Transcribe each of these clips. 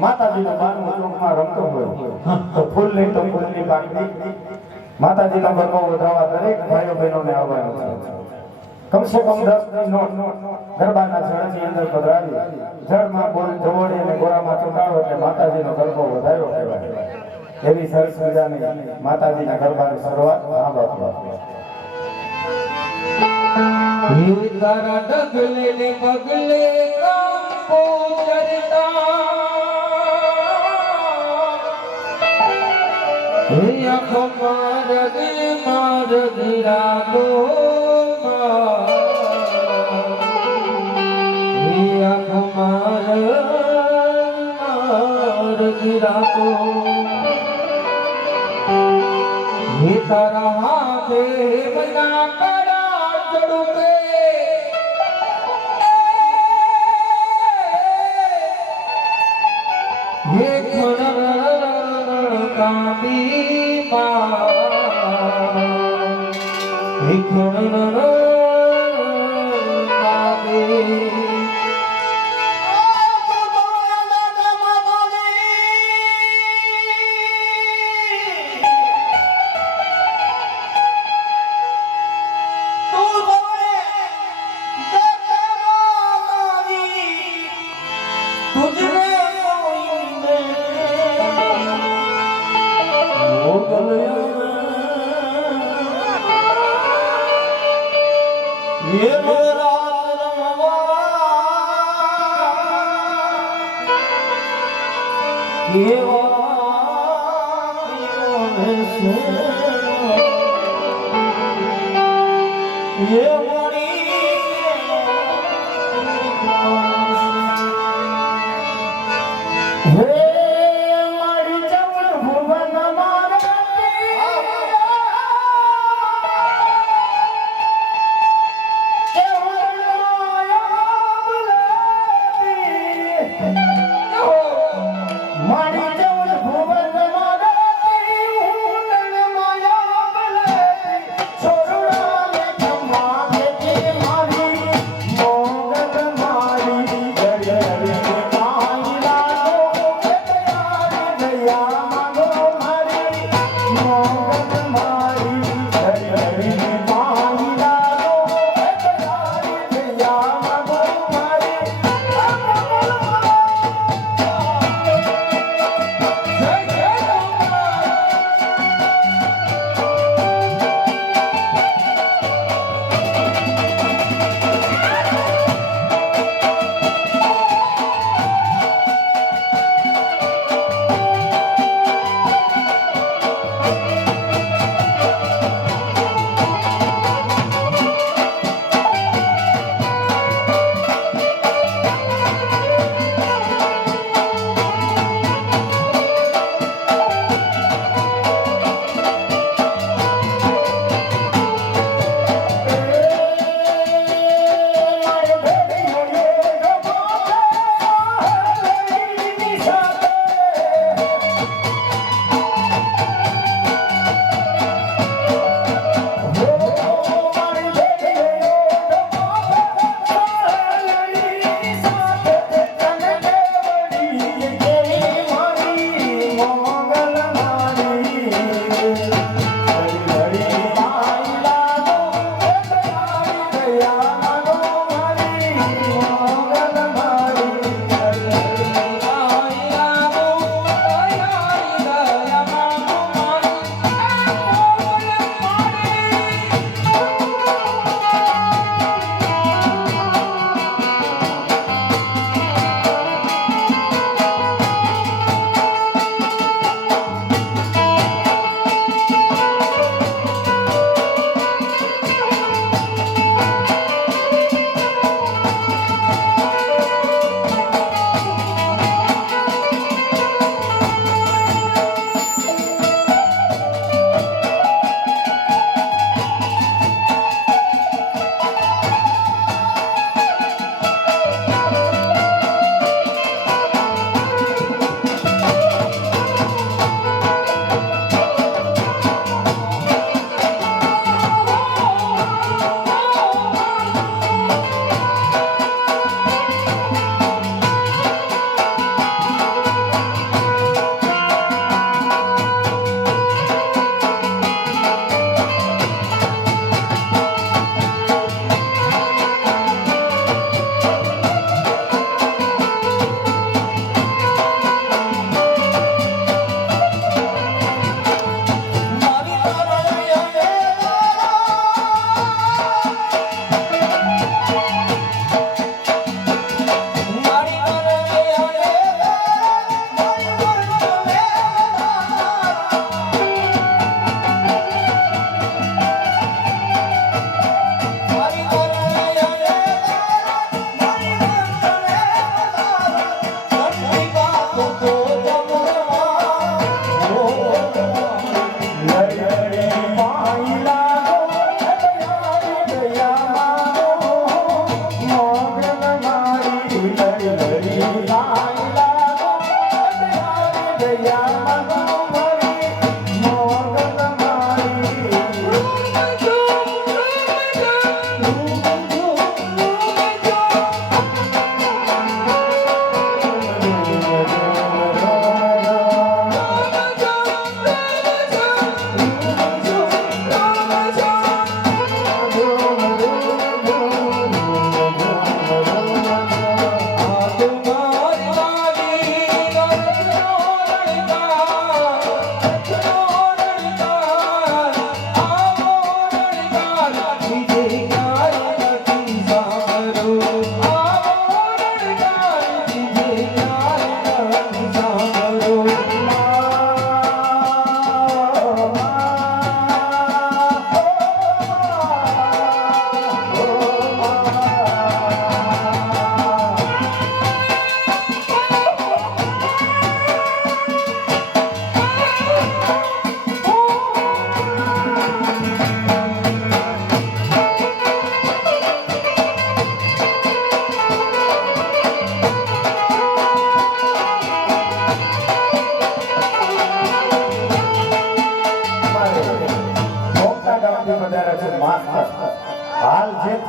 માતાજીનો બારમો ચોકમાં રમતો હોય તો ફૂલની તો ફૂલની પાકડી માતાજીના ગરબો વધારવા દરેક ભાઈઓ બહેનોને આવવાનું છે. કમસે કમ 10 નોટ ગરબાના જળની અંદર પધરાવી જળમાં બોલ જોડે અને ગોરામાં ચોટાડો એટલે માતાજીનો ગરબો વધાર્યો કહેવાય. એવી સરસ મજાની માતાજીના ગરબાની શરૂઆત આ બાપુ તારા ડગલે ને પગલે કંપો ચરતા હે આખો મારગ રાતો હે આખો મારગ રાતો હે તારા હાથે બના કરા ચડુકે હે ખણ કાંદી માં હે ખણ કાંદી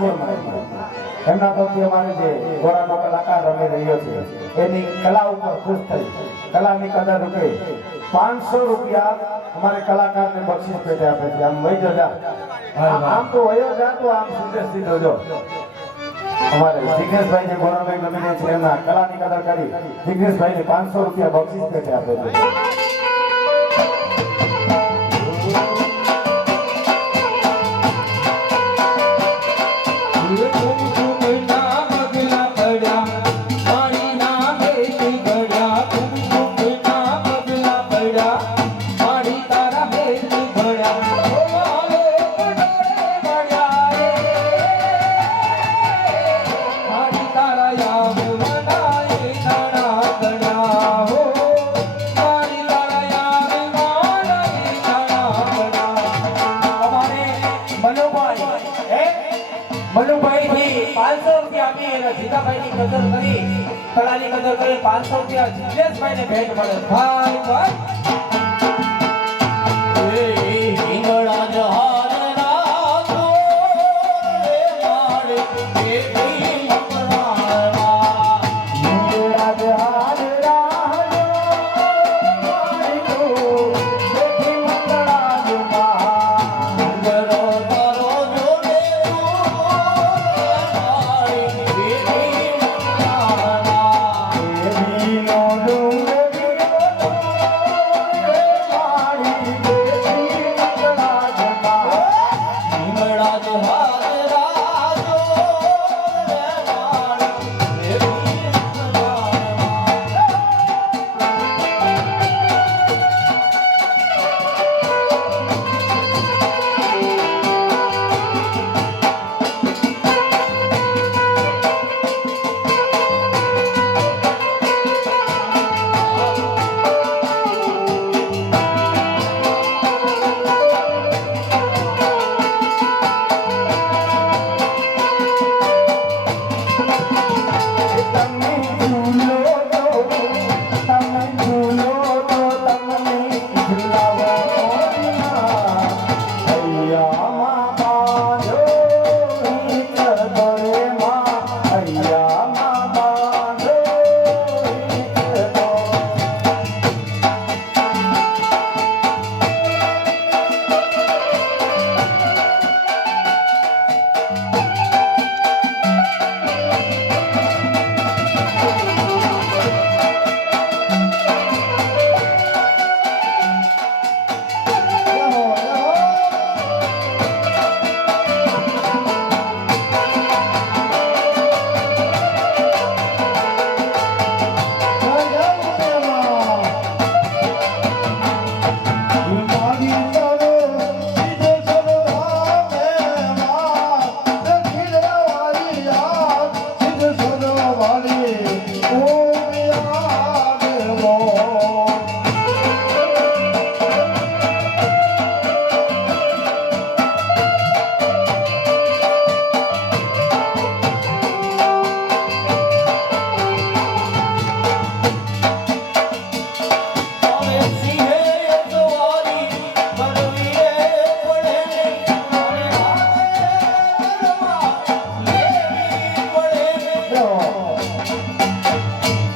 છે એમના તરફથી અમારે જે ઘોડાનો કલાકાર રમી રહ્યો છે એની કલા ઉપર ખુશ થઈ કલાની કદર રૂપે 500 રૂપિયા અમારે કલાકારને બક્ષિસ પેટે આપે છે. આમ વહી જજા આમ તો વયો જા તો આમ સીધો જો અમારે જિગ્નેશભાઈ જે ગોરાભાઈ રમી રહ્યા છે એમના કલાની કદર કરી જિગ્નેશભાઈને 500 રૂપિયા બક્ષિસ પેટે આપે છે. મનુભાઈ થી 500 રૂપિયા આપી અને જીતાભાઈ ની કદર કરી કલાની કદર કરી 500 રૂપિયા જિગ્નેશભાઈ ને ભેટ મળે. ભાઈ ભાઈ એ હિંગળા જહાર રાતો રે મારે એ મકરાણા હિંગળા જહાર રાતો મારી તો દેખી મકરાણા હિંગળો તારો જોડે દેવીનો ડુંગરી મારી દેખી મકરાણા હિંગળા જહાર રાતો રે મારે એ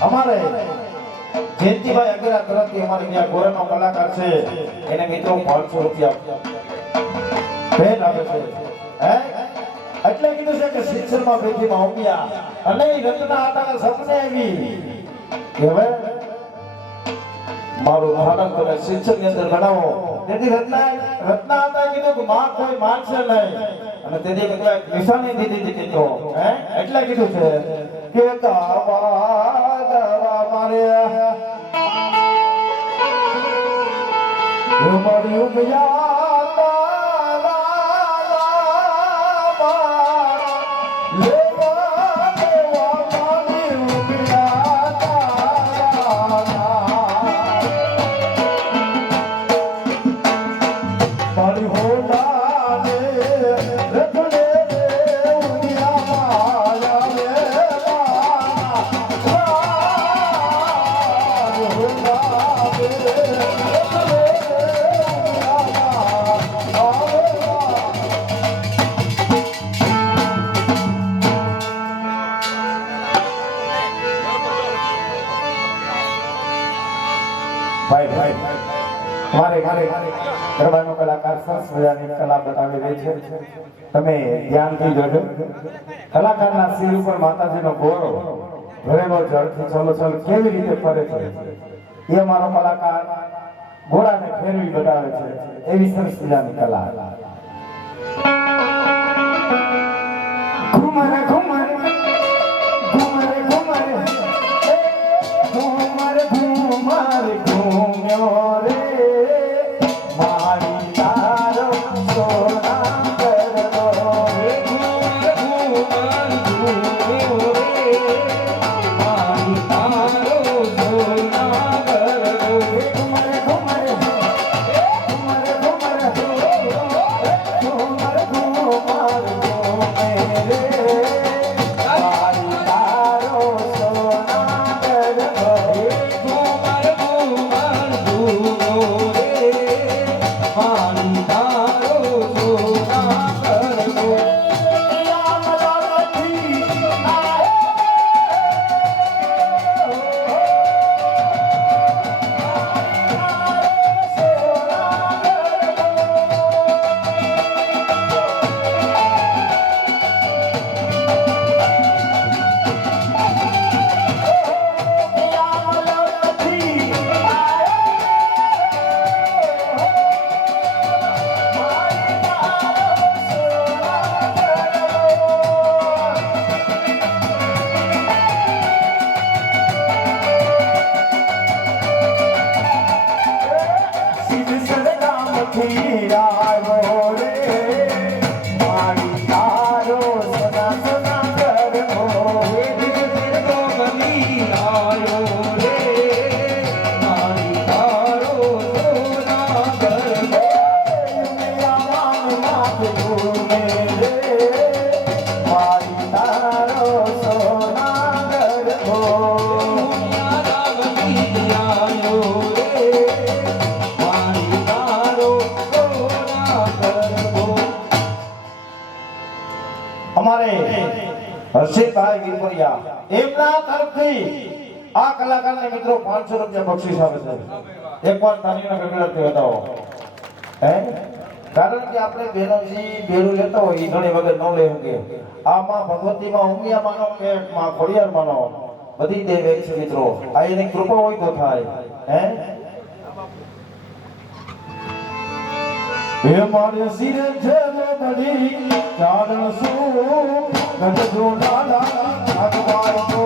અમારે જયંતિભાઈ અગેરા તરફથી અમારે ત્યાં ગોરાનો કલાકાર છે એને મિત્રો 500 રૂપિયા ભેટ આપે છે. હે એટલે કીધું છે કે શિક્ષણમાં બેઠી માઉમિયા અને રત્ના આટાના સપને આવી કે હવે મારું ભાડન તમે શિક્ષણની અંદર ગણાવો. તેથી રત્ના હતા કીધું કે માં કોઈ માનશે નહીં અને તેથી કેટલાક નિશાની દીધી હતી મિત્રો. હે એટલે કીધું છે કે કાવા મારે ઉમર્યું ગયા તારા લેવા દેવા મારી ઉભ્યા તારા મારી હોલા ને રખડે ભાઈ મારે ગરબાનો કલાકાર સરસ મજાની કલા બતાવી રહી છે. તમે ધ્યાનથી જોજો. કલાકારના શિર ઉપર માતાજીનો ઘોડો ભરેલો જળથી ચલોચલ કેવી રીતે ફરે છે એ અમારો કલાકાર ઘોડાને ફેરવી બતાવે છે. એવી સરસ મજાની કલા. ઘુમર ઘુમર ઘુમર ઘુમર ઘુમર ઘુમર ઘુમ્યો રે મારી તારો સોના કરલો રે. ઘુમર ઘુમર ઘુમ્યો રે મારી તારો સોના કરલો. ઘુમર ઘુમર ઘુમર ઘુમર ઘુમર ઘુમર ઘુમે રે મારી તારો સોના કરલો રે. ઘુમર ઘુમર ઘુમ્યો રે મારી તારો સોના કરલો. અમારે હર્ષિતભાઈ વિપરિયા એમના તરફથી આ કલાકારને મિત્રો 500 રૂપિયા બક્ષિસ આવે છે. એકવાર તાલીના ગગડાથી બતાવો. કારણ કે આપણે બેનોજી બેડું લેતા હોય એ ઘણી વખત ન લેવું કે આમાં ભગવતીમાં ઉમિયા માનો કે માં ખોડિયાર માનો બધી દેવ એક છે મિત્રો. આ એની કૃપા હોય તો થાય. હે મારે સિર જેલો બધી ચારણ શું ગજજો ડાલા ભગવાન કો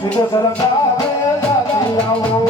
સીધો સરકાર દાદી આવો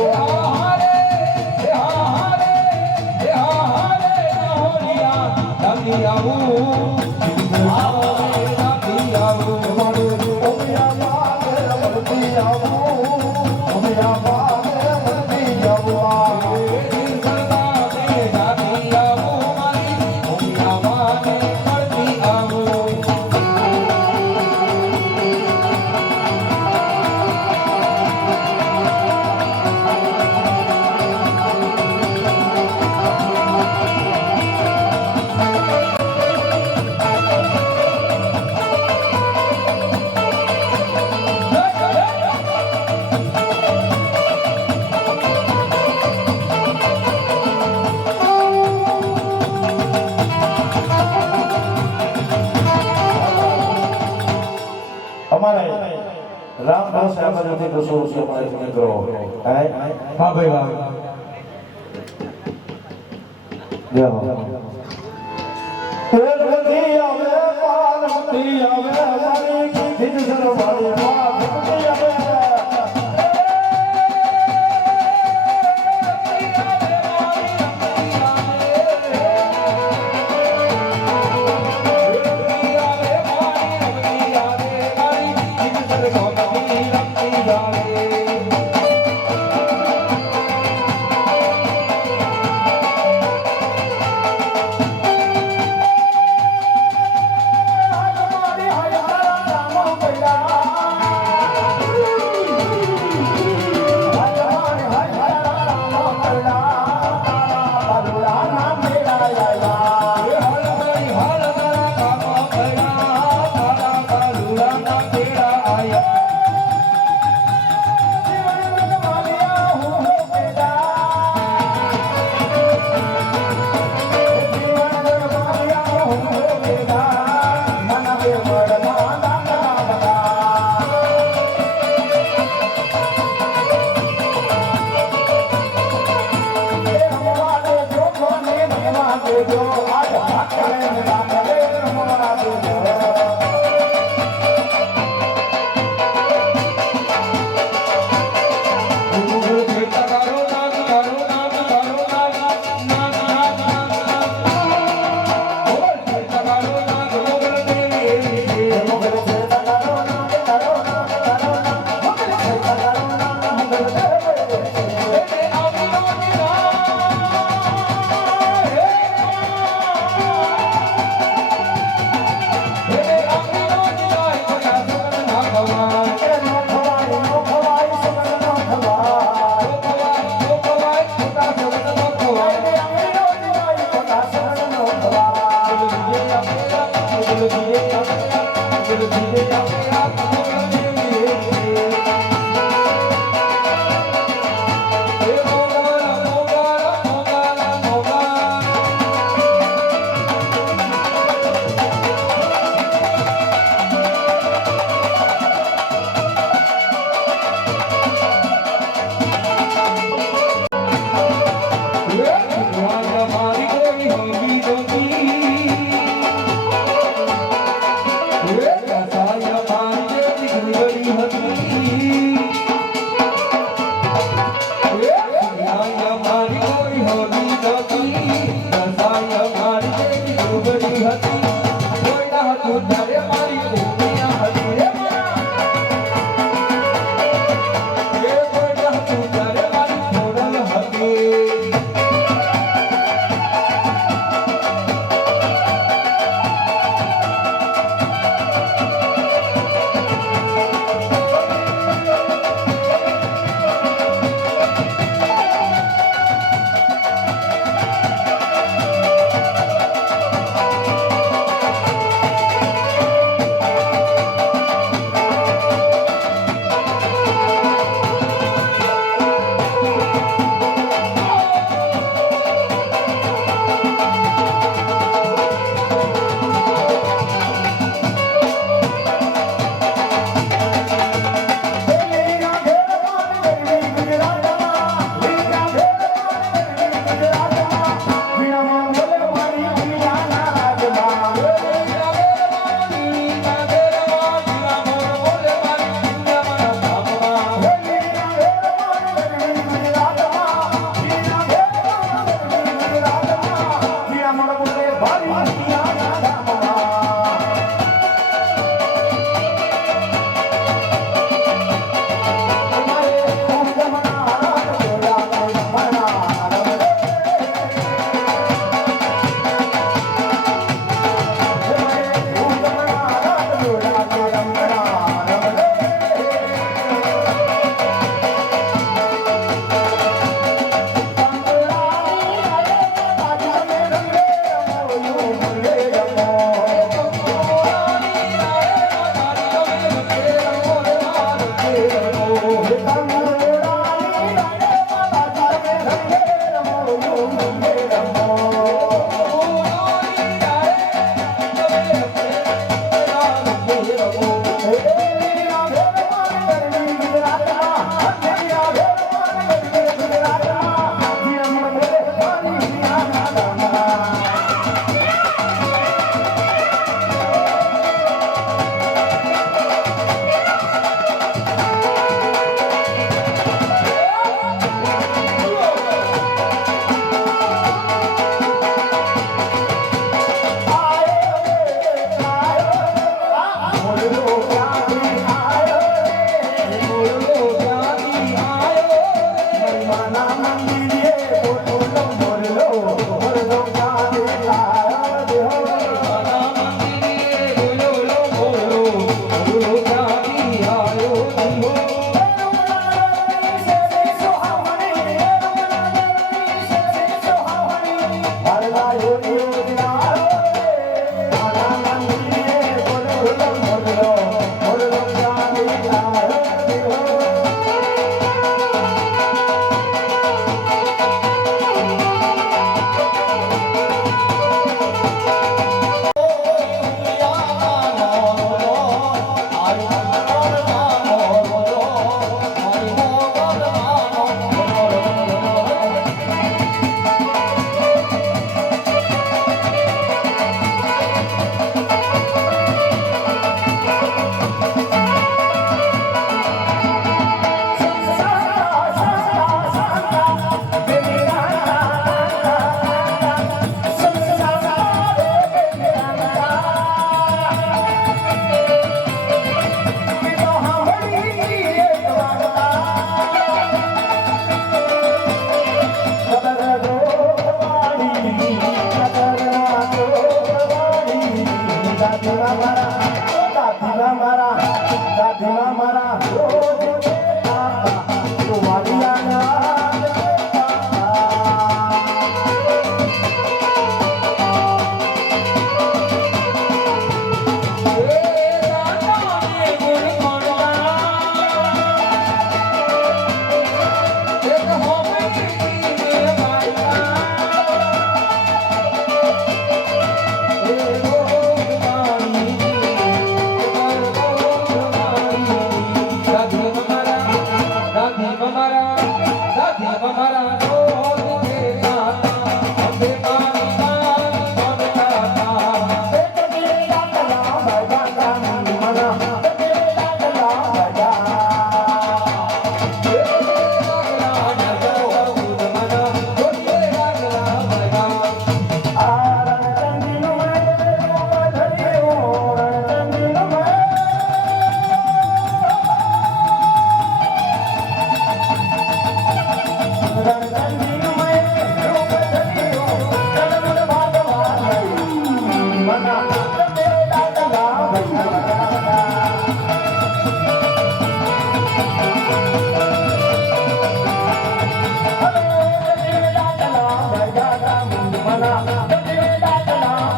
અમારે રામ દાસ સાહેબથી દોસ્તો અમારે મિત્રો હા ભાઈ વાહ જય હો તેરવતી આવે પાર્વતી આવે મારી ખીજ સરવાળી પાર્વતી આવે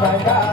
Thank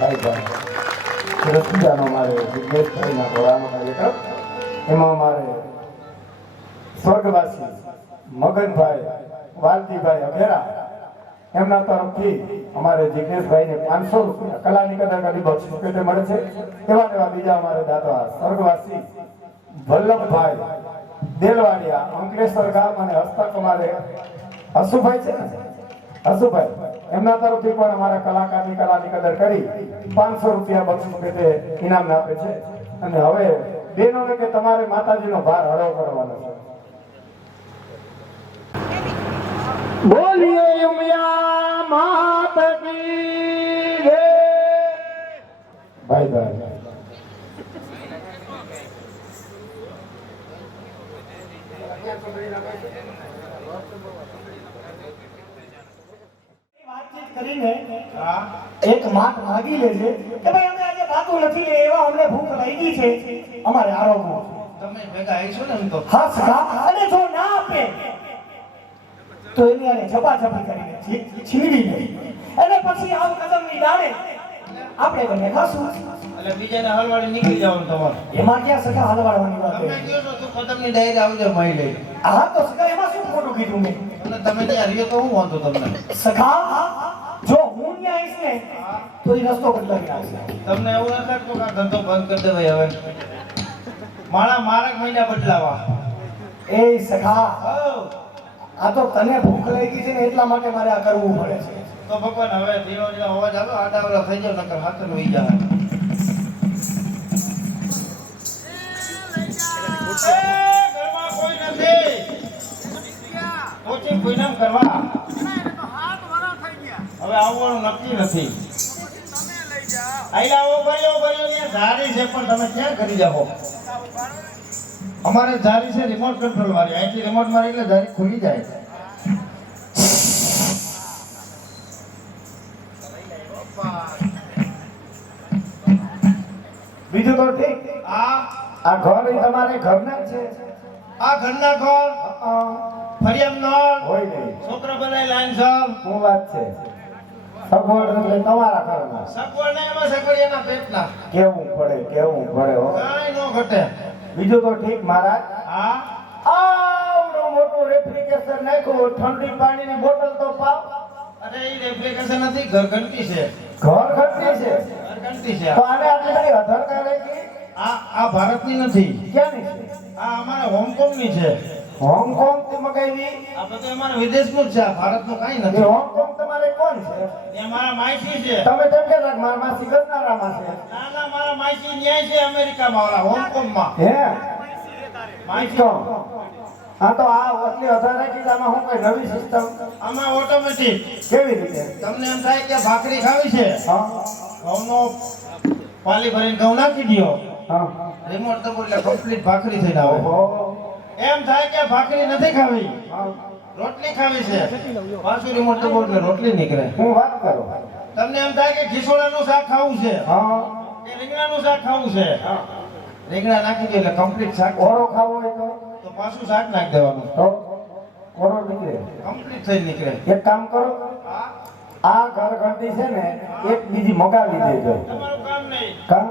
ભાઈ રસીદાનો મારે જિજ્ઞેશભાઈના ઘોડાનો કાર્યક્રમ એમાં મારે સ્વર્ગવાસી મગનભાઈ વાલજીભાઈ અઘેરા એમના તરફથી અમારે જિજ્ઞેશભાઈને 500 રૂપિયા કલાની કદર કરી બક્ષિસ પેટે મળે છે. એવા બીજા અમારે દાતા સ્વર્ગવાસી વલ્લભભાઈ દેલવાડિયા અંકલેશ્વર ગામ અને હસ્તક અમારે હસુભાઈ છે ને હસુભાઈ એમના તરફથી પણ અમારા કલાકારની કલાની કદર કરી 500 રૂપિયા બક્ષિસ પેટે ઇનામ આપે છે. અને હવે બેનોને કે તમારે માતાજીનો ભાર હળવો કરવાનો છે. બોલીએ ઉમિયા માત કી જય. ભાઈ ભાઈ વાતચીત કરીને એક માટ માગી લેજે કે ભાઈ અમે આજે ખાતું નથી લે એવા અમને ભૂખ લાગી છે અમારે આરોગો તમે ભેગા આવીશો ને એમ તો હા સખા અને જો ના આપે તો એની આને ઝપાઝપી કરીને છીનવી લે અને પછી આવ કદમની ડાળે આપણે બંને ખાશું. એટલે બીજાને હલવાડી નીકળી જવાનું તમારે. એમાં ક્યાં સખા હલવાડવાની વાત તમે છે? કહો છો તું કદમની ડાયરે આવજો મહી લઈ. હા તો સખા એમાં શું ખોટું કીધું મેં? અને તમે ત્યાં રહ્યો તો હું વાંધો તમને. સખા જો હું ત્યાં આવીશ ને તો એ રસ્તો બદલાવી નાખશે. તમને એવું નથી લાગતું કે આ ધંધો બંધ કરી દેવાય હવે? મારા મહિના બદલાવા. એ સખા આ તો તને ભૂખ લાગી છે ને એટલા માટે મારે આ કરવું પડે છે. તો ભગવાન હવે ધીરો ધીરો અવાજ આવે આડાવડા થઈ જાવ નકર હાથ લઈ જાય. ઘરમાં કોઈ નથી. કોચિંગ કોઈનામ કરવા હવે આવવાનું નક્કી નથી. આઈલા આવો ભાઈઓ ત્યાં ધારી છે પણ તમે ક્યાં કરી જાઓ? અમારે ધારી છે રિમોટ કંટ્રોલ વાળી. અહીંથી રિમોટ મારી એટલે ધારી ખુલી જાય. બીજું તો ઠીક. આ ઘર એ તમારે ઘરના જ છે? આ ઘરના ઘર ફરિયામ નળ હોય નહીં. છોકરા બધા લાઈન સર શું વાત છે? સગવડ એટલે તમારા ઘરના. સગવડ ને એમાં સગવડિયાના પેટના કેવું પડે હો. કાંઈ નો ઘટે. બીજું તો ઠીક મહારાજ. હા આવડું મોટું રેફ્રિજરેટર નાખ્યું, ઠંડી પાણીની બોટલ તો પાવ. અરે એ એપ્લિકેશન નથી ઘરઘંટી છે. ઘર ઘટતી છે ઘરઘંટી છે તો આને આટલી બધી અધર કરે કે આ ભારતની નથી. ક્યાંની છે? આ અમારે હોંગકોંગ ની છે. હોંગકોંગ થી મગાવી? આ બધું અમારા વિદેશનું જ છે. આ ભારતનું કાંઈ એ નથી. હોંગકોંગ તમારે કોણ છે? એ મારા માયસી છે. તમે તેમ કહેતા કે મારા માસી કરનારામાં છે. ના મારા માયસી ન્યાય છે અમેરિકામાં ઓલા હોંગકોંગમાં. હે માયસી તો હા તો આ ઓટલી અધર રાખી તો આમાં હું કોઈ નવી સિસ્ટમ આમાં ઓટોમેટિક. કેવી રીતે? તમને એમ થાય કે ભાખરી ખાવી છે, હા ઘઉંનો પાલી ભરીને ઘઉં નાખી દ્યો, હા રિમોટ દબો એટલે કમ્પ્લીટ ભાખરી થઈને આવે. ઓહો એમ થાય કે ભાખરી નથી ખાવી, હા. રોટલી ખાવી છે, પાછું રિમોટ દબો એટલે રોટલી નીકળે. હું વાત કરું. તમને એમ થાય કે ખીસોડાનું શાક ખાવું છે હા કે રીંગણાનું શાક ખાવું છે, રીંગણા નાખી દો એટલે કમ્પ્લીટ શાક. ઓરો ખાવો હોય તો પાછું શાક નાખી દેવાનું, તો ઓરો નીકળે. કમ્પ્લીટ થઈ નીકળે. એક કામ કરો, હા, આ ઘર ઘંટી છે ને એક બીજી મગાવી દેજો. તમારું કામ નહીં. કામ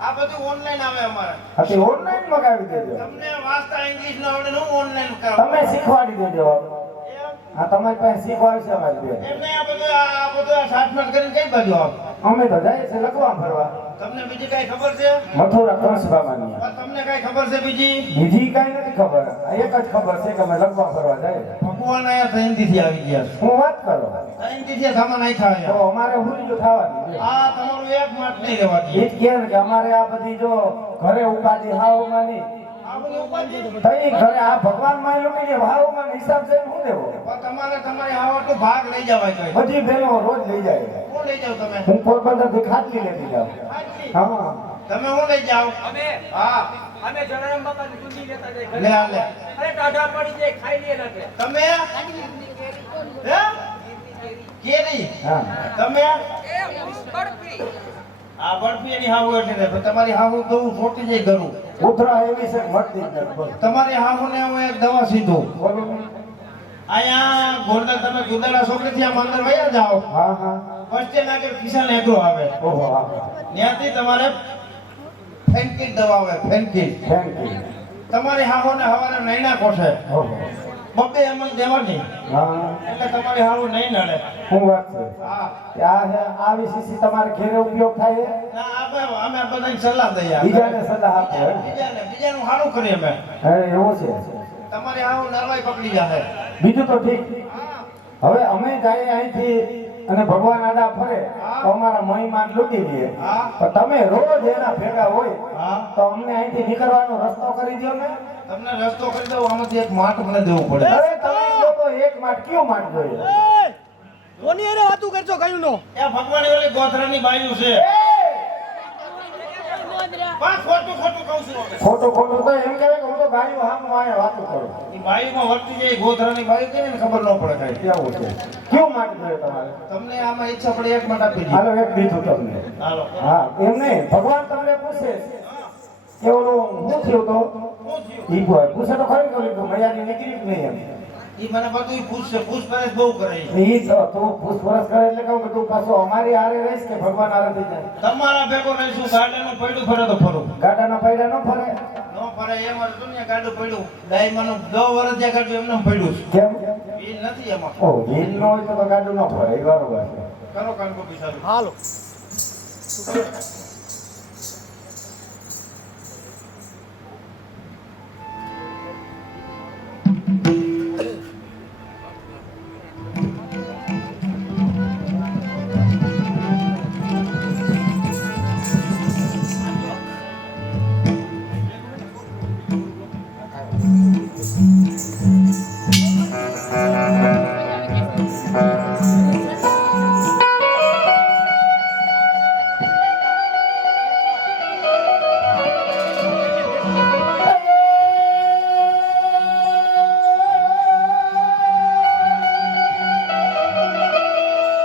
આ બધું ઓનલાઈન આવે અમારે. હતી ઓનલાઈન મગાવી દેજો. તમને વાંચતા ઇંગ્લિશ ન આવડે ને હું ઓનલાઈન કરાવું. તમે શીખવાડી દેજો. હા તમારી પાસે શીખવાડશે અમારી બેન. એમને આ બધું આ સાતમટ કરીને કઈ બાજુ આવો? અમે તો જાય છે લખવા ફરવા તમને બીજી કઈ ખબર છે? મથુરા કંસ બાબાની. પણ તમને કઈ ખબર છે બીજી? બીજી કઈ નથી ખબર. આ એક જ ખબર છે કે અમે લખવા ફરવા જાય. ભગવાન આયા જયંતીથી આવી ગયા છે. હું વાત કરો જયંતીથી સામાન આખ્યા તો આયા. અમારે હુરી જો થવાની. આ તમારું એક માટ નહીં રહેવાતી. એ જ કહે ને કે અમારે આ બધી જો ઘરે ઉપાધિ હાવમાં નહીં આ બધી ઉપાધિ. તઈ ઘરે આ ભગવાન માં લોકો કે હાવમાં હિસાબ છે શું દેવો? પણ તમારે તમારી આવડતો ભાગ લઈ જવાય જોઈએ. બધી બહેનો રોજ લઈ જાય. હું લઈ જાઉં તમે? હું પોરબંદર થી ખાટલી લેતી જાઉં. આટલી. હા તમે હું લઈ જાઓ? હા અમે જલારામ બાપાની દૂધી લેતા જઈએ. લે આ લે. અરે ટાઢા પડી જાય, ખાઈ લઈએ નાખે. તમે હે? કેરી હા તમે એ બરફી. આ બરફી એની હાહુ એટલે ને તમારી હાહુ તો હું છોટી જઈ કરું. ઉધરા એવી છે મળતી જ નથી. તમારી હાહુને હું એક દવા સીધું. બોલો. અહીંયા ગોંડલ તમે ગુંદરડા છોકરીથી આમ અંદર વયા જાઓ હા હા બસ સ્ટેન્ડ આગળ કિસાન એગ્રો આવે ઓહો હા ત્યાંથી તમારે ફેનકિટ દવા આવે ફેનકિટ થેન્ક યુ તમારી હાહોને હવારે નૈણા કોઠે ઓહો બબ્બે એમ જ દેવાની હા એટલે તમારી હારું નહીં નડે શું વાત છે હા આ વીસીસી તમારે ઘેરે ઉપયોગ થાય છે? ના અમે બધાને સલાહ દઈએ બીજાને સલાહ આપો એમ? બીજાનું સારું કરીએ અમે હે એવું છે તમારી હારું નરવાઈ પકડી જાય બીજું તો ઠીક હવે અમે જાય અહીંથી અને ભગવાન આડા ફરે તો અમારા મહિમાન લૂટી લઈએ હા. પણ તમે રોજ એના ભેગા હોય હા તો અમને અહીંથી નીકળવાનો રસ્તો કરી દો ને તમને રસ્તો કરી દઉં આમાંથી એક માટ મને દેવું પડે અરે તમે કહો તો એક માટ કયો માટ જોઈએ કોની અરે વાતું કરજો કયું નો એ ભગવાન ઓલી ગોધરાની બાયું છે પણ ખોટું ખોટું કહું છું હવે. ખોટું ખોટું તો એમ કહેવાય કે હું તો ગાયું હામ વાય વાતો કરું ઈ બાયુમાં વર્તી જાય ગોધરાની બાયું કેવી ને ખબર ન પડે કાંઈ. કેવું છે કયો માટ જોઈએ તમારે તમને આમાં ઈચ્છા પડે એક માટ આપી હાલો દીધી એક દીધું તમને હાલો હા એમ નહીં ભગવાન તમને પૂછે કે ઓલું શું થયું તો શું થયું ઈ પૂછે તો ખરી કરી તો મયાની નીકળી જ નહીં એમ ઈ મને બધું પૂછશે પૂછપરછ બહુ કરે ઈ. ઈ તો તું પૂછપરછ કરે એટલે કહું કે તું પાછો અમારી હારે રહીશ કે ભગવાન હારે થઈ જાય તમારા ભેગો રહીશું ગાડાનું પડ્યું ફરે તો ફરું ગાડાના પૈડા ન ફરે ન ફરે એમાં દુનિયા ગાડું પડ્યું દાઈમાનું 10 વર્ષ જ્યાં ગાડું એમને એમ પડ્યું છે કેમ ઈ નથી એમાં ઓ હિલ ન હોય તો ગાડું ન ફરે એ બરોબર છે કરો કામ કો બિચારું હાલો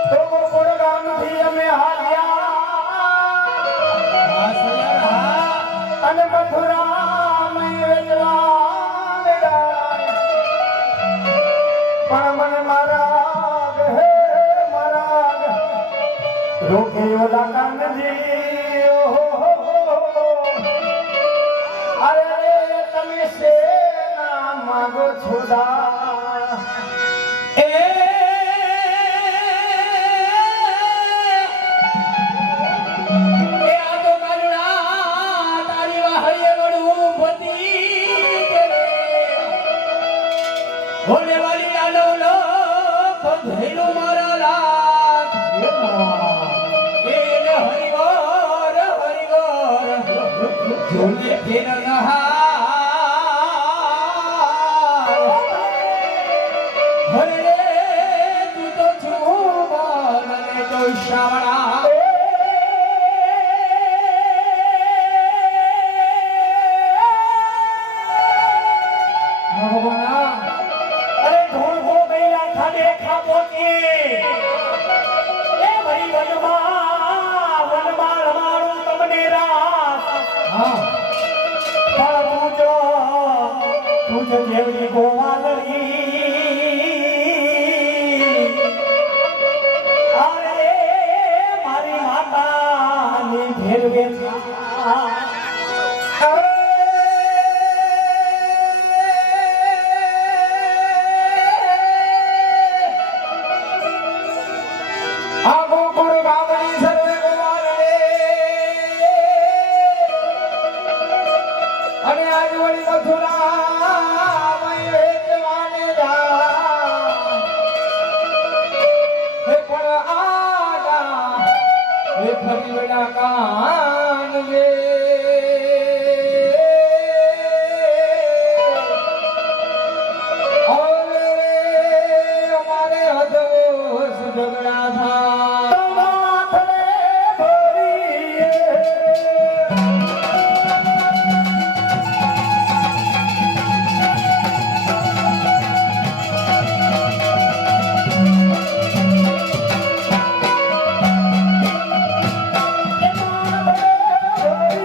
તો ગોળ ગામથી અમે હાલ્યા અને મથુરામાં વેચવા પણ મને મારા હે મારા રોકીઓ લાકાનજી અરે તમે શેના માગો છો દા એ હોને વાલી લાલો લો પધેલો મારા લાગ એને હરિવાર જોને ફેર નહાર હરે તું તો છું મને તો શાવણા અરે ધૂળ હો ગઈલા ખાડે ખાપોતી એ ભઈ વનમાં રમાડું તમને રાત પણ તું જેવડી ગોવાલરી અરે મારી માતાની ભેરવે આગો પર ગામની સર્વે ગોવાળે અને આજ વળી મથુરામાં વેચવાને જા હે પણ આડા હે ફરી વડા કાન રે ઓરે અમારે હદોસ ઝઘડા થા માથે ભરીએ એ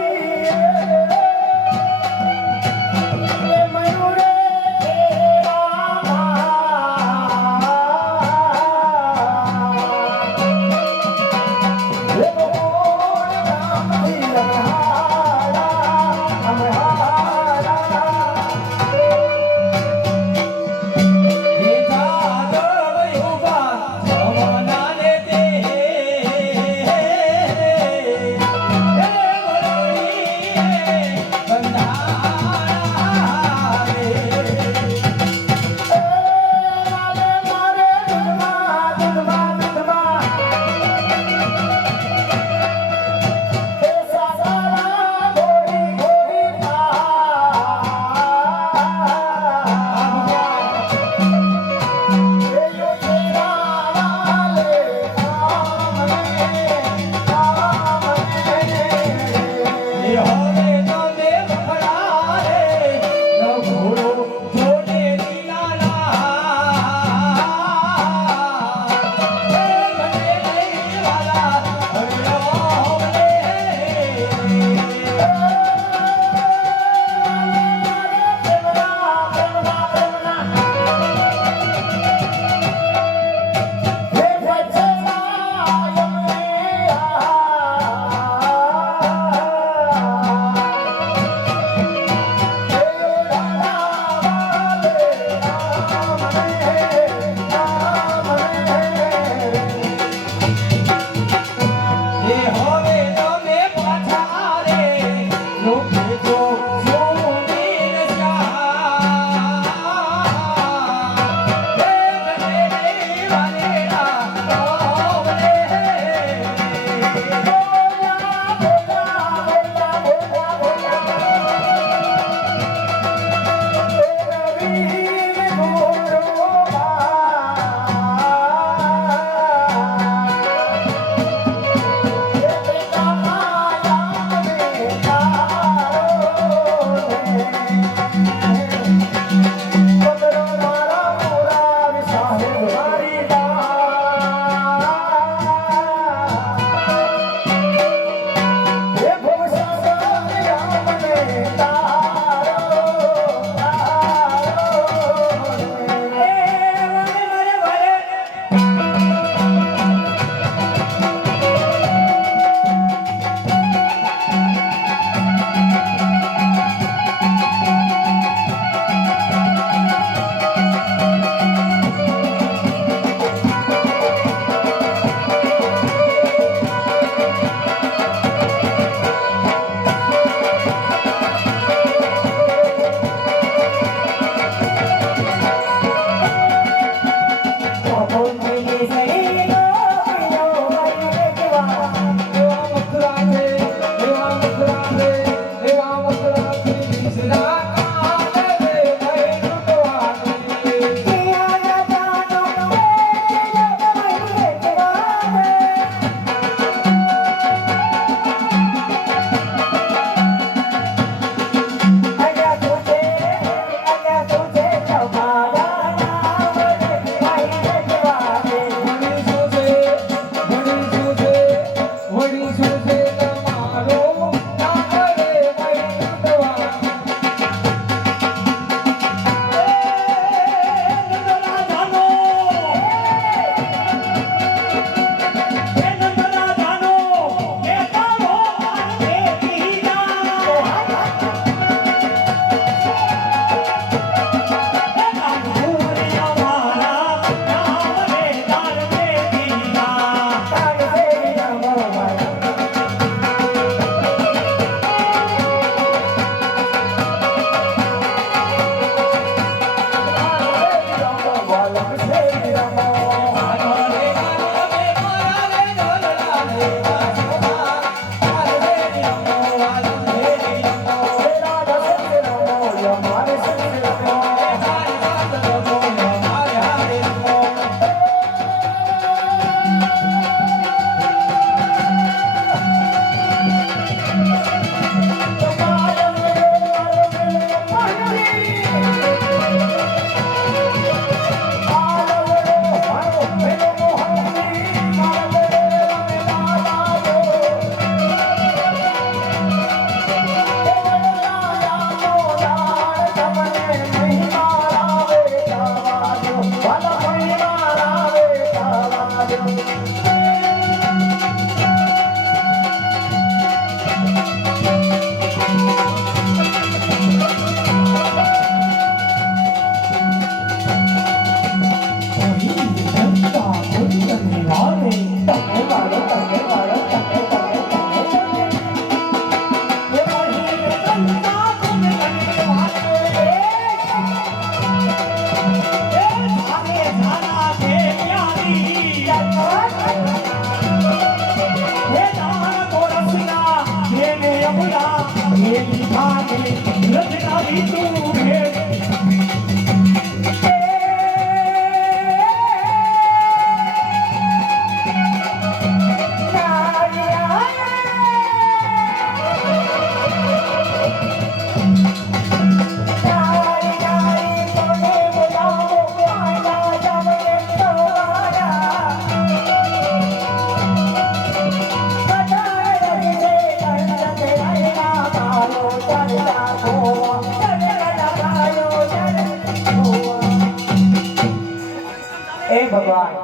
ભગવાન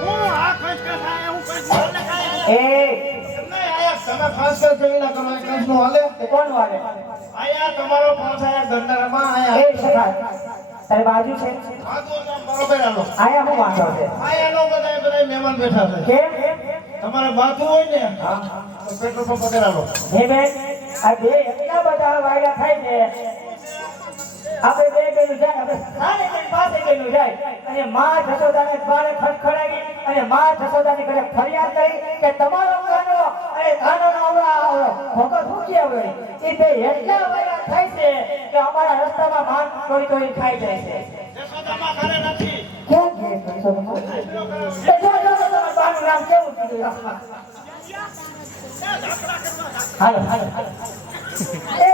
હું આ ખસખસ આયા હું કઈ બોલ ને કાય એ તમે આયા તમે ખસખસ જોઈલા તમારે કઈ નું હાલે તે કોણ વાલે આયા તમારો પહોંચાયા ગંધારામાં આયા એ સખા તારી બાજુ છે આ તો નામ બરોબર આલો આયા હું વાંધો છે આયા નો બધાય મહેમાન બેઠા છે કેમ તમારે બાજુ હોય ને હા તો પેટ્રોલ પંપ પકડાલો હે બેન આ બે એટલા બધા વાયડા થાય છે આપણે બે ગયેલું જાય આપણે સાને કોઈ પાસે ગયેલું જાય અને માં જશોદાને દ્વારે ખડખડાવી અને માં જશોદાની ઘરે ફરિયાદ કરી કે તમારો કાનો અને કાનોનો આવડા ભગત ભૂખ્યા હોય એ બે એટલા વયા થાય છે કે અમારા રસ્તામાં માન ચોરી ચોરી ખાઈ જાય છે જશોદામાં ઘરે નથી. કેમ કે જશોદામાં એ જો તમારું બાનું નામ કેવું કીધું રસમાં હાલો હાલો હાલો એ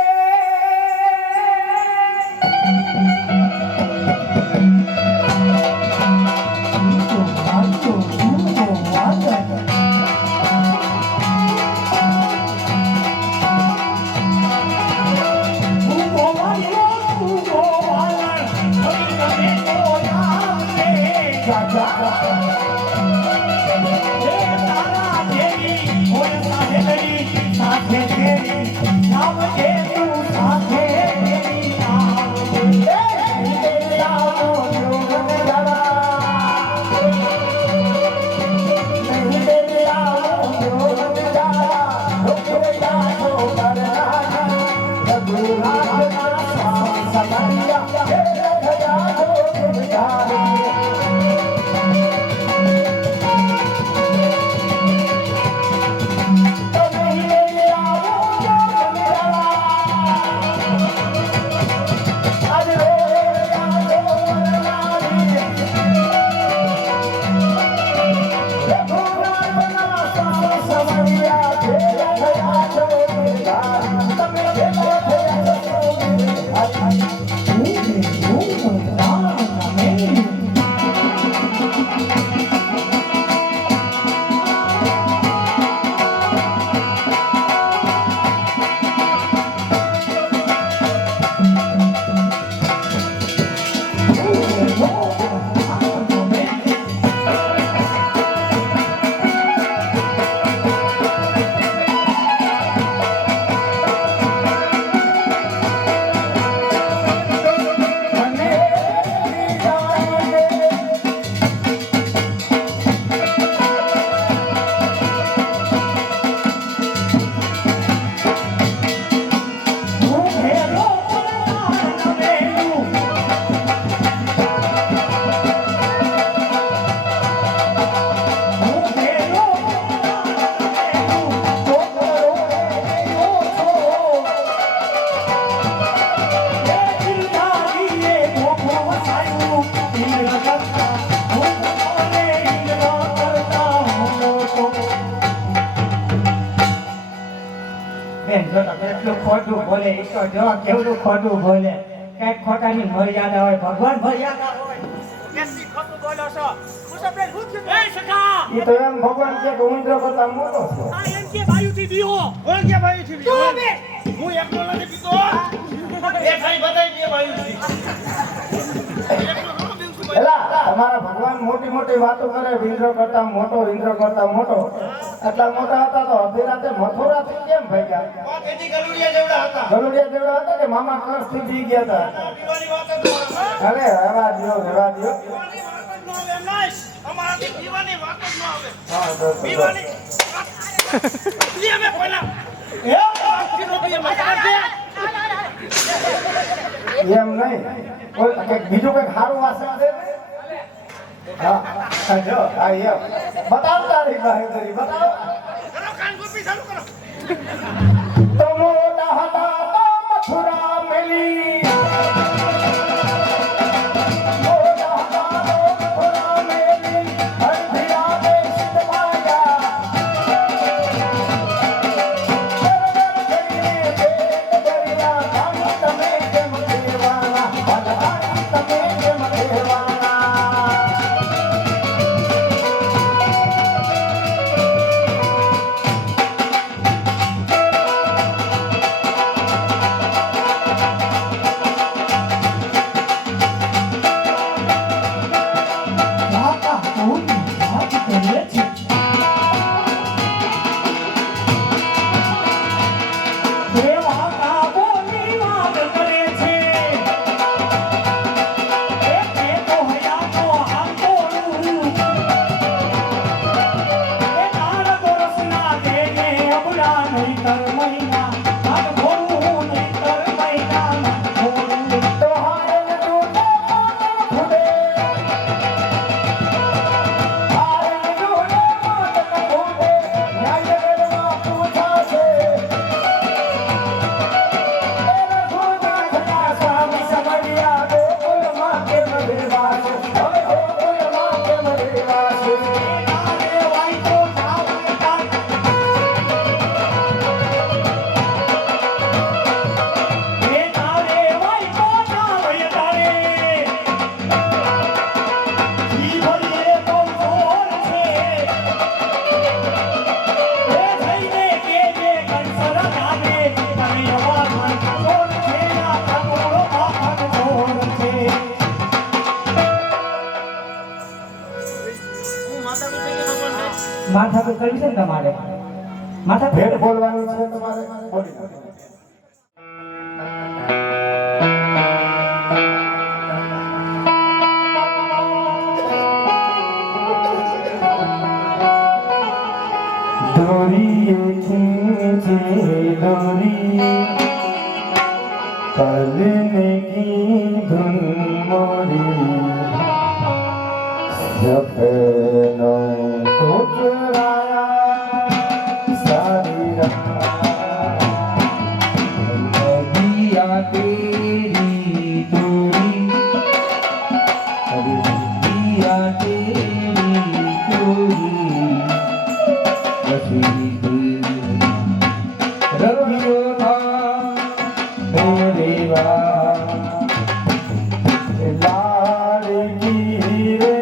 ખોટું બોલે એ તો જો કેવડું ખોટું બોલે કઈક ખોટાની મર્યાદા હોય ભગવાન મર્યાદા હોય કેસી ખોટું બોલો છો હું સબરે ભૂખ્યું એ સખા એ તો એમ ભગવાન કે ઉંદર કરતા મોટો છે આ એમ કે ભાઈથી દીવો કોણ કે ભાઈથી તું બીજો? બે હું એકલો નથી પીતો. એ ખાલી બધાય બે ભાઈથી. એકલો થોડો પીઉં છું ભાઈ. એલા તમારા ભગવાન મોટી મોટી વાતો કરે ઇન્દ્ર કરતા મોટો આટલા મોટા હતા તો અડધી રાતે મથુરાથી કેમ ભાગ્યા આ કેજી ગલુડિયા જેવડા હતા. ગલુડિયા જેવડા હતા કે મામા કંસથી બી ગયા હતા આ પીવાની વાત જ ન આવે. અરે રહેવા દ્યો પીવાની વાત જ ન આવે એમ નાઈશ. અમારાથી પીવાની વાત જ ન આવે. હા બસ, બસ. પીવાની લી અમે પહેલા એ પીરો પીએ મજા એમ નહીં કોઈ કંઈક બીજું કંઈક સારું વાસણ છે હા હા, જો હા એમ બતાવ તારી બહાદુરી બતાવ કરો કાન ગોપી ચાલુ કરો. તો મોટા હતા તો મથુરા મેલી મોટા હતા તો મથુરા મેલી અડધી રાતે સિદ્ધમાયા તમે કેમ દેવાના તમે કેમ દેવાના તો માથાકૂટ કરવી છે ને તમારે માથા ભેટ બોલવાનું છે તમારે બોલી નાખો. डोरी खींचे डोरी पलने की धुन मोरी सपनों को चुराया सारी रात नदियाँ तेरी दूरी नदियाँ तेरी दूरी रवियो था मेरे लाड़की रे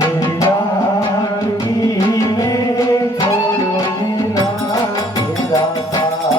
मेरी लाड़की मेरे छोड़ो बिना तेरा साथ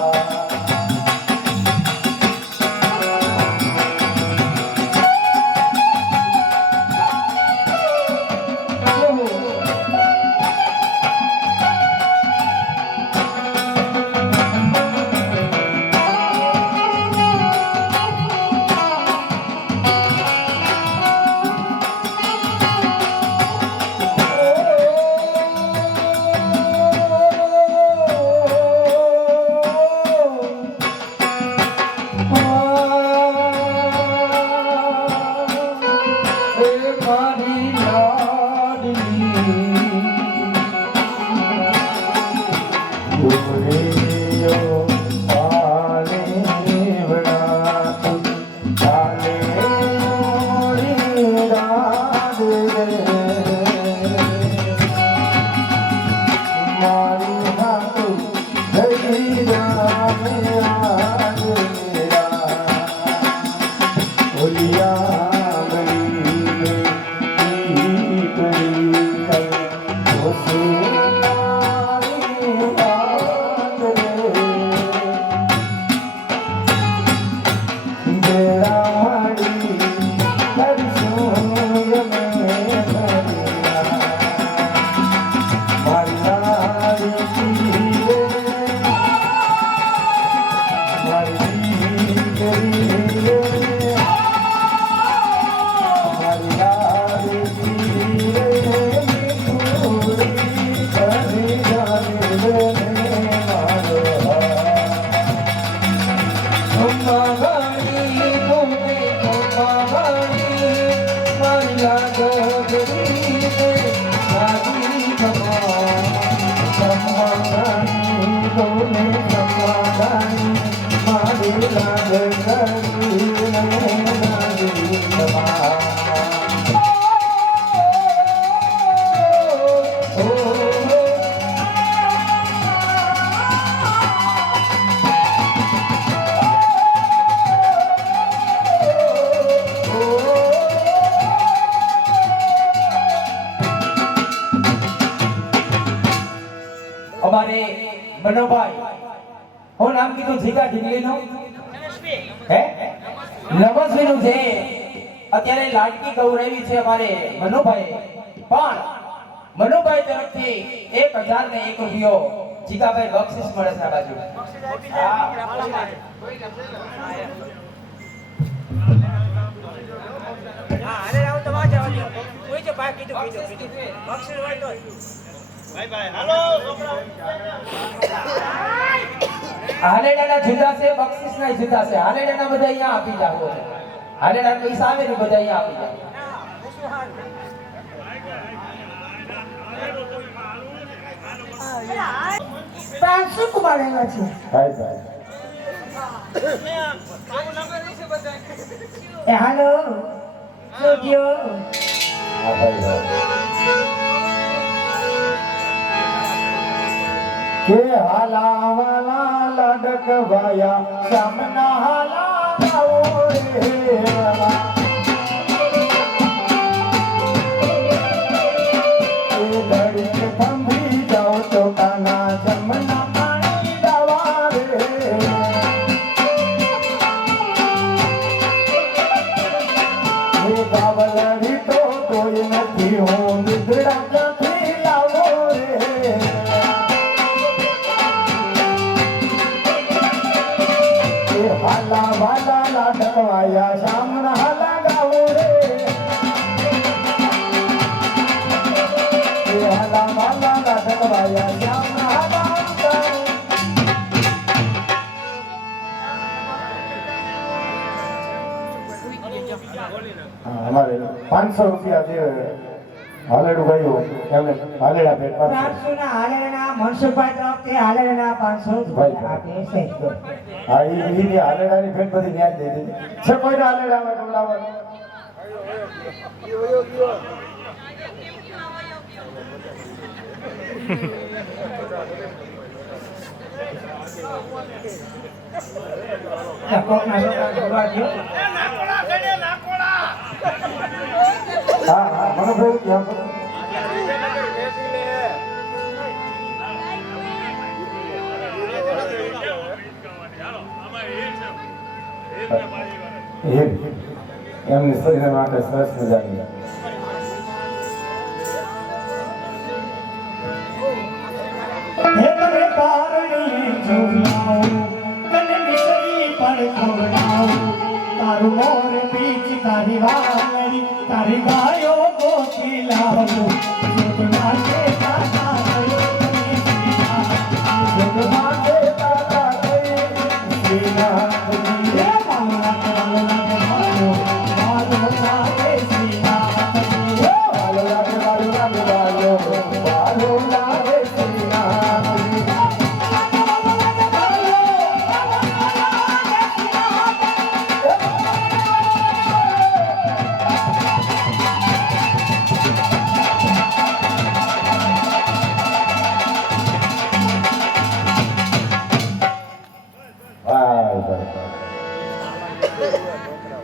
અમારે મનોભાઈ હું નામ કીધું જીગા ઢીંગલીનું હે નમસ્વી નું છે અત્યારે લાડકી ગૌરવી છે અમારે મનોભાઈ પણ મનોભાઈ તરફથી 1001 રૂપિયો જીગાભાઈ બક્ષિસ મળે છે આ બાજુ હા અરે રાવ તો વાજ આવજો કોઈ જે બાકી કીધું બક્ષિસ હોય તો બાય બાય હાલો છોકરા હાલેડાના જુદા છે બક્ષિસના જુદા છે હાલેડાના બધા અહીંયા આપી જાવ હાલેડા પૈસા આવે ને બધા અહીંયા આપી જાવ પાંચસો કુમાર આવ્યા છે એ હાલો શું થયો के हाला वाला लडक भाया सामना हाला रे वाला ए लड़के थंभी जाओ तो काना जमना पानी दवा रे ये बावलड़ी तो कोई नहीं हो निगड़ा લાલા લાડવાયા શ્યામના નામ અમારે 500 રૂપિયા જે હાલેડું ગયું એમને હાલેડા ભેટ પાડશે. 400 ના હાલેના મનસુખભાઈ તરફથી હાલેના 500 રૂપિયા આપે છે. હા ઈ હાલેડાની ભેટ બધી ન્યાજ દઈ દીધી છે. કોઈને હાલેડામાં કવડાવવાનું કોકના છોકરા જોવા ગયો. એ નાકોડા છે ને, નાકોડા. હા હા મને ભાઈ ત્યાં પર એમની શરીર માટે સરસ મજાની હે તને તારણી ઝુલાવું તને મિસરી પર ખવડાવું તારું મોર બીચ તારી વાલડી તારી ગાયો ગોતી લાવું જોગના કે તાતા જોગમાં તે તાતા થઈ શ્રીનાથજી હે મામલા મારો મારો લાગે શ્રીનાથજી વાલો લાગે વાલો લાગે વાલો વાલો લાગે શ્રીનાથજી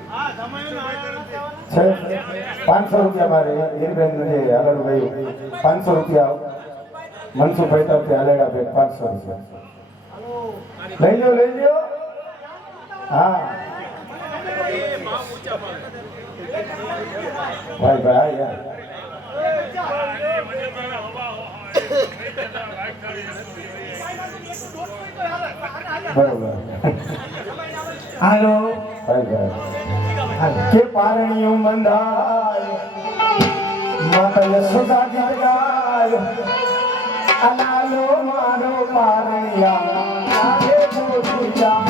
આ સમયનો આયોજન છે 500 રૂપિયા મારે હીરબેન જે હાલેડું ગયું 500 રૂપિયા મનસુખભાઈ તરફથી હાલેડા ભેટ 500 રૂપિયા લઈ લ્યો હા ભાઈ ભાઈ યાર બરોબર હાલો ભાઈ ભાઈ કે પારણીયું મંદાય માતા યશોદા ગીત ગાય અલાલો મારો પારણિયા આગે બોલિયા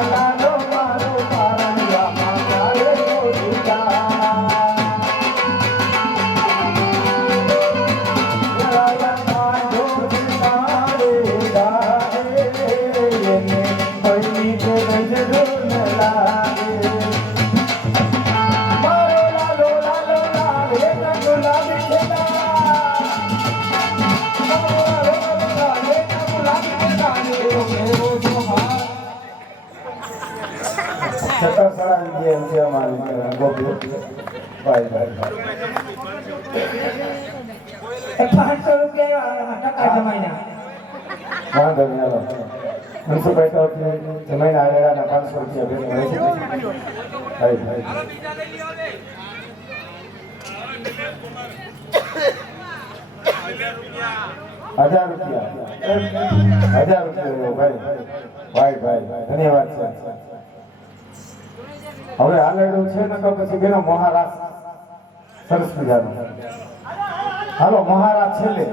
અલાલો મારો પારણિયા આગે બોલિયા ₹500 ટકા જમાઈના વાંધો નહીં હાલો મનસુખભાઈ તરફથી જમાઈના હાલેડાના 500 રૂપિયા ભેટ મળે છે ભાઈ ભાઈ 1000 રૂપિયા ભાઈ ભાઈ ધન્યવાદ છે. હવે હાલેડું છે ને તો પછી બેનો મહારાજ સરસ મજાનો હાલો મહારાજ છેલ્લે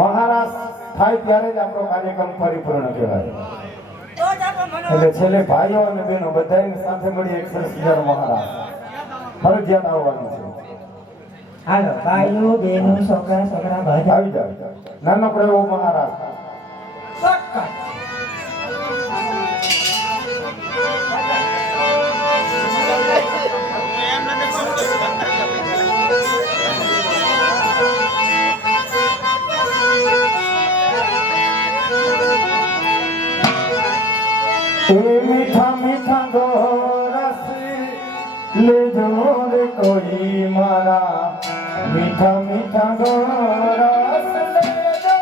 મહારાજ થાય ત્યારે જ આપણો કાર્યક્રમ પરિપૂર્ણ કહેવાય. તો જ આપણે મનો એટલે છેલ્લે ભાઈઓ અને બહેનો બધાને સાથે મળી એક સરસ મજાનો મહારાજ ફરજિયાત આવવાનું છે. હાલો ભાઈઓ બહેનો છોકરા છોકરા બધા આવી જાવ નાનકડો એવો મહારાજ ચોક્કસ એમ નથી એ મીઠા મીઠા ગોરસ લેજો રે કોઈ મારા મીઠા મીઠા ગોરસ લેજો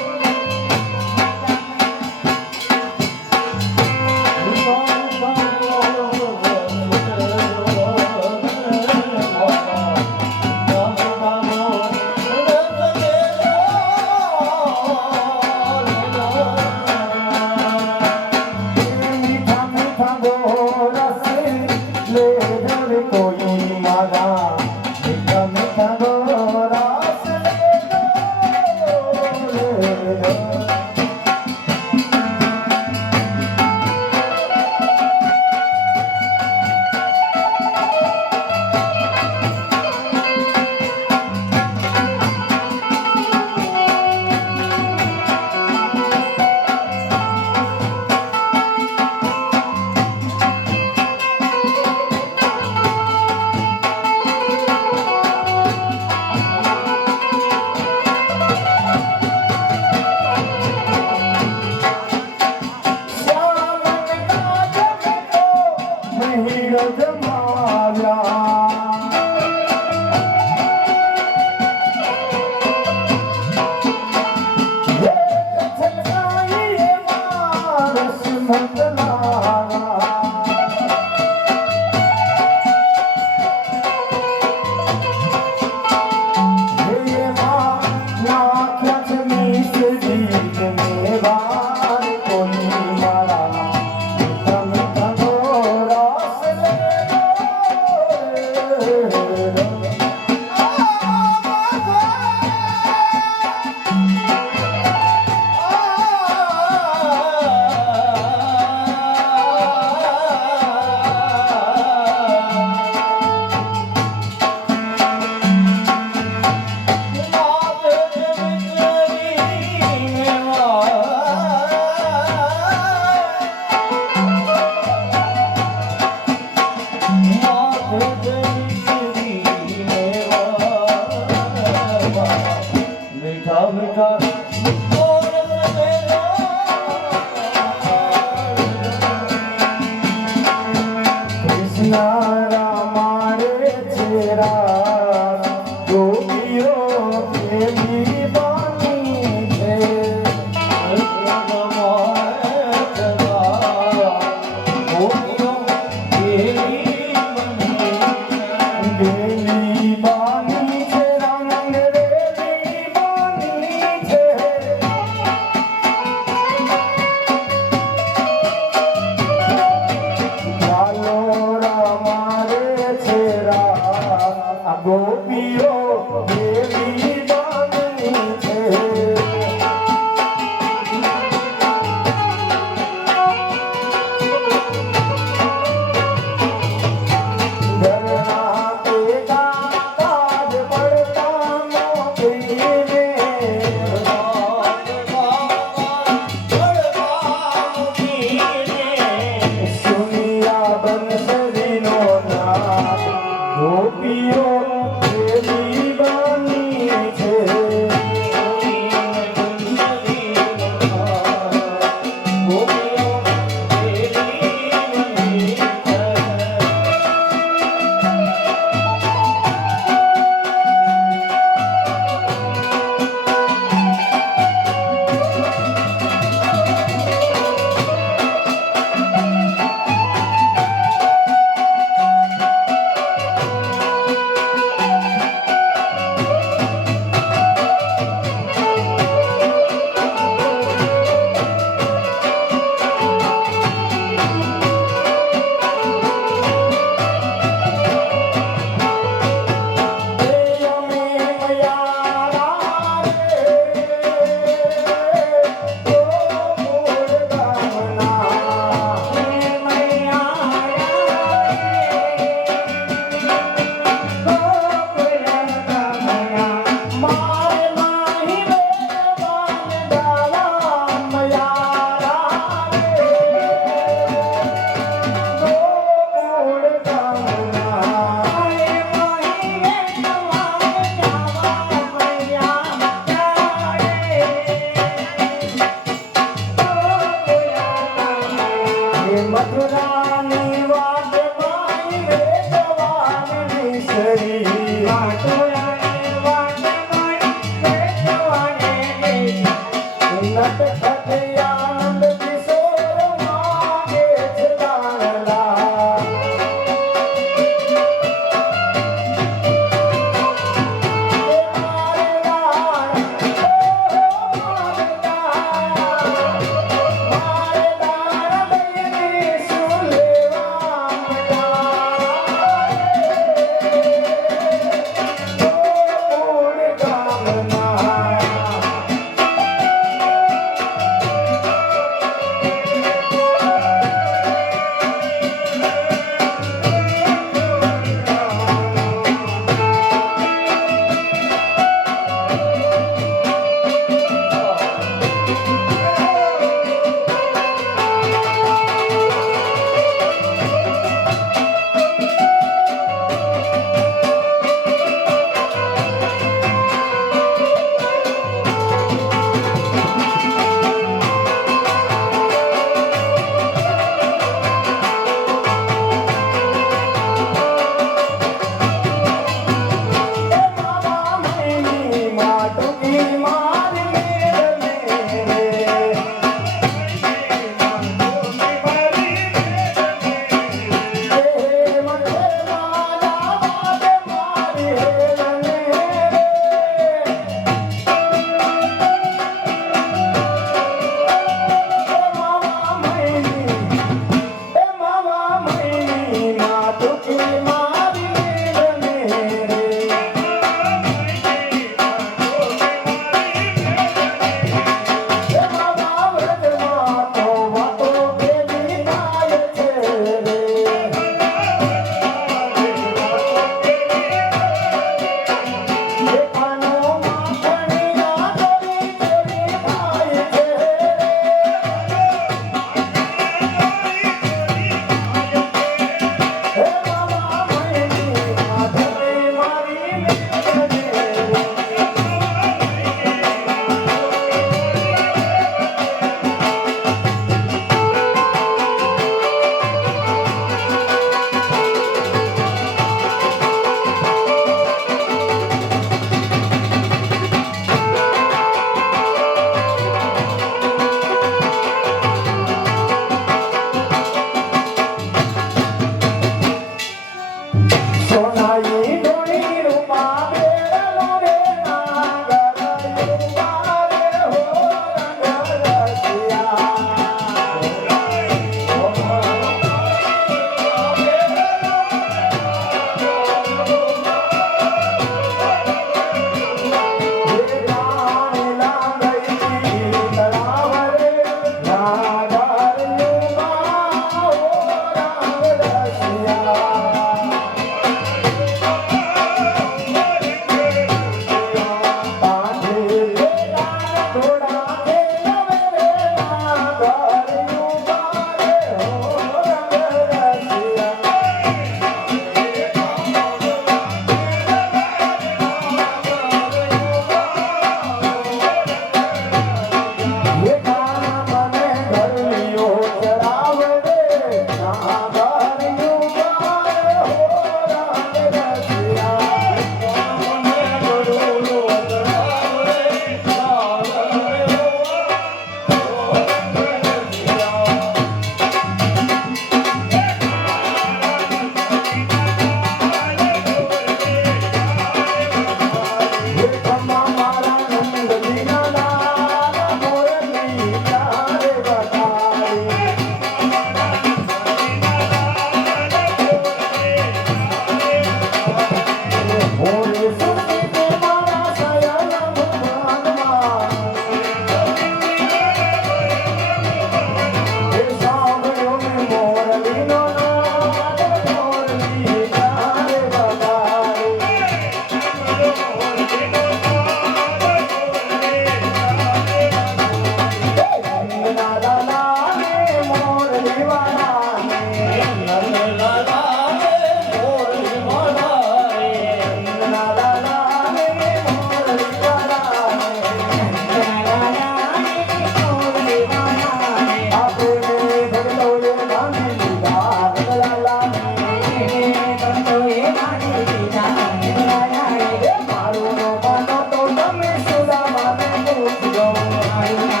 મારું